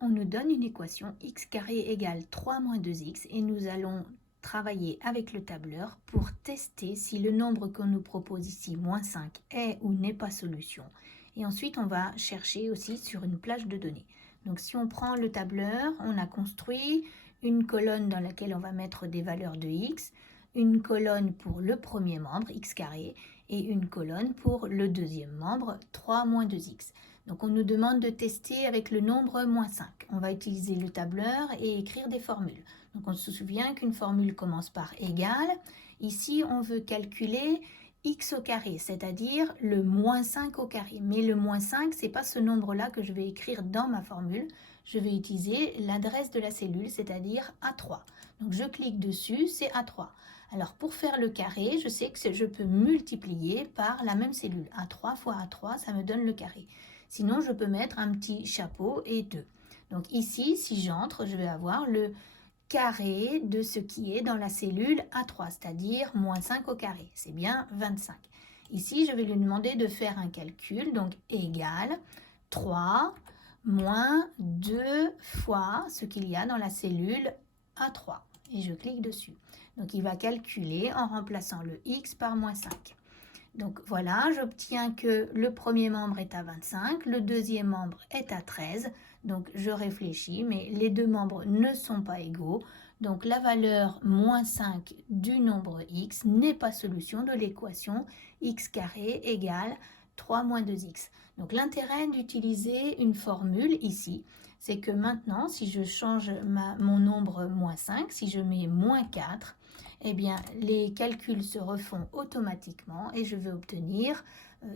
On nous donne une équation x carré égale 3 moins 2x et nous allons travailler avec le tableur pour tester si le nombre qu'on nous propose ici, moins 5, est ou n'est pas solution. Et ensuite, on va chercher aussi sur une plage de données. Donc si on prend le tableur, on a construit une colonne dans laquelle on va mettre des valeurs de x, une colonne pour le premier membre, x carré, et une colonne pour le deuxième membre, 3 moins 2x. Donc on nous demande de tester avec le nombre moins 5. On va utiliser le tableur et écrire des formules. Donc on se souvient qu'une formule commence par égal. Ici, on veut calculer x au carré, c'est-à-dire le moins 5 au carré. Mais le moins 5, ce n'est pas ce nombre-là que je vais écrire dans ma formule. Je vais utiliser l'adresse de la cellule, c'est-à-dire A3. Donc je clique dessus, c'est A3. Alors pour faire le carré, je sais que je peux multiplier par la même cellule. A3 fois A3, ça me donne le carré. Sinon, je peux mettre un petit chapeau et 2. Donc ici, si j'entre, je vais avoir le carré de ce qui est dans la cellule A3, c'est-à-dire moins 5 au carré. C'est bien 25. Ici, je vais lui demander de faire un calcul, donc égal 3 moins 2 fois ce qu'il y a dans la cellule A3. Et je clique dessus. Donc il va calculer en remplaçant le x par moins 5. Donc voilà, j'obtiens que le premier membre est à 25, le deuxième membre est à 13. Donc je réfléchis, mais les deux membres ne sont pas égaux. Donc la valeur moins 5 du nombre x n'est pas solution de l'équation x carré égale 3 moins 2x. Donc l'intérêt d'utiliser une formule ici, c'est que maintenant, si je change mon nombre moins 5, si je mets moins 4, eh bien, les calculs se refont automatiquement et je vais obtenir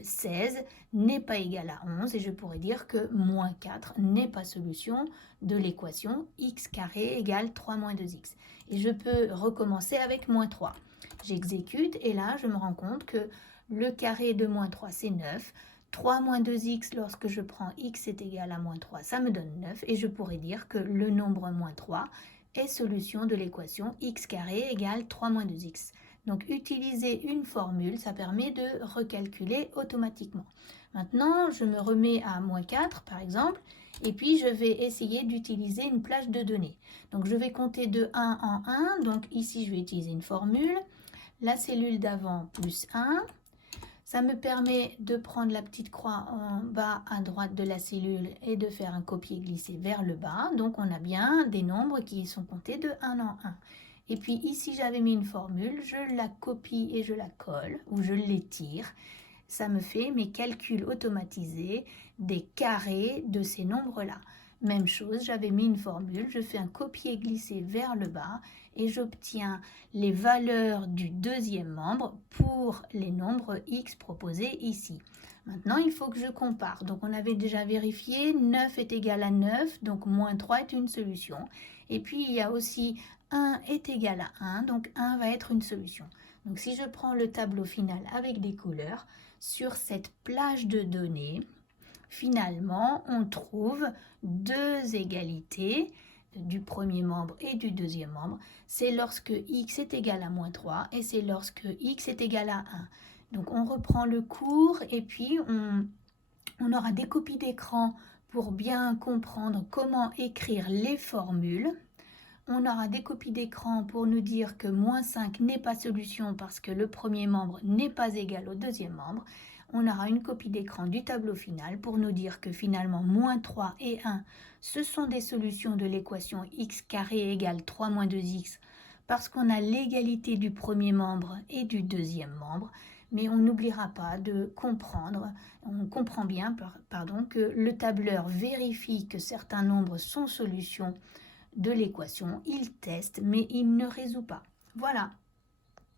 16 n'est pas égal à 11 et je pourrais dire que moins 4 n'est pas solution de l'équation x carré égale 3 moins 2x. Et je peux recommencer avec moins 3. J'exécute et là, je me rends compte que le carré de moins 3, c'est 9. 3 moins 2x, lorsque je prends x est égal à moins 3, ça me donne 9. Et je pourrais dire que le nombre moins 3 est solution de l'équation x carré égale 3 moins 2x. Donc utiliser une formule, ça permet de recalculer automatiquement. Maintenant, je me remets à moins 4 par exemple, et puis je vais essayer d'utiliser une plage de données. Donc je vais compter de 1 en 1, donc ici je vais utiliser une formule, la cellule d'avant plus 1. Ça me permet de prendre la petite croix en bas à droite de la cellule et de faire un copier-glisser vers le bas. Donc on a bien des nombres qui sont comptés de 1 en 1. Et puis ici j'avais mis une formule, je la copie et je la colle ou je l'étire. Ça me fait mes calculs automatisés des carrés de ces nombres-là. Même chose, j'avais mis une formule, je fais un copier-glisser vers le bas et j'obtiens les valeurs du deuxième membre pour les nombres x proposés ici. Maintenant, il faut que je compare. Donc, on avait déjà vérifié, 9 est égal à 9, donc moins 3 est une solution. Et puis, il y a aussi 1 est égal à 1, donc 1 va être une solution. Donc, si je prends le tableau final avec des couleurs, sur cette plage de données, finalement, on trouve deux égalités du premier membre et du deuxième membre. C'est lorsque x est égal à moins 3 et c'est lorsque x est égal à 1. Donc on reprend le cours et puis on aura des copies d'écran pour bien comprendre comment écrire les formules. On aura des copies d'écran pour nous dire que moins 5 n'est pas solution parce que le premier membre n'est pas égal au deuxième membre. On aura une copie d'écran du tableau final pour nous dire que finalement moins 3 et 1, ce sont des solutions de l'équation x carré égale 3 moins 2x parce qu'on a l'égalité du premier membre et du deuxième membre. Mais on n'oubliera pas de comprendre, on comprend bien que le tableur vérifie que certains nombres sont solutions de l'équation, il teste mais il ne résout pas. Voilà.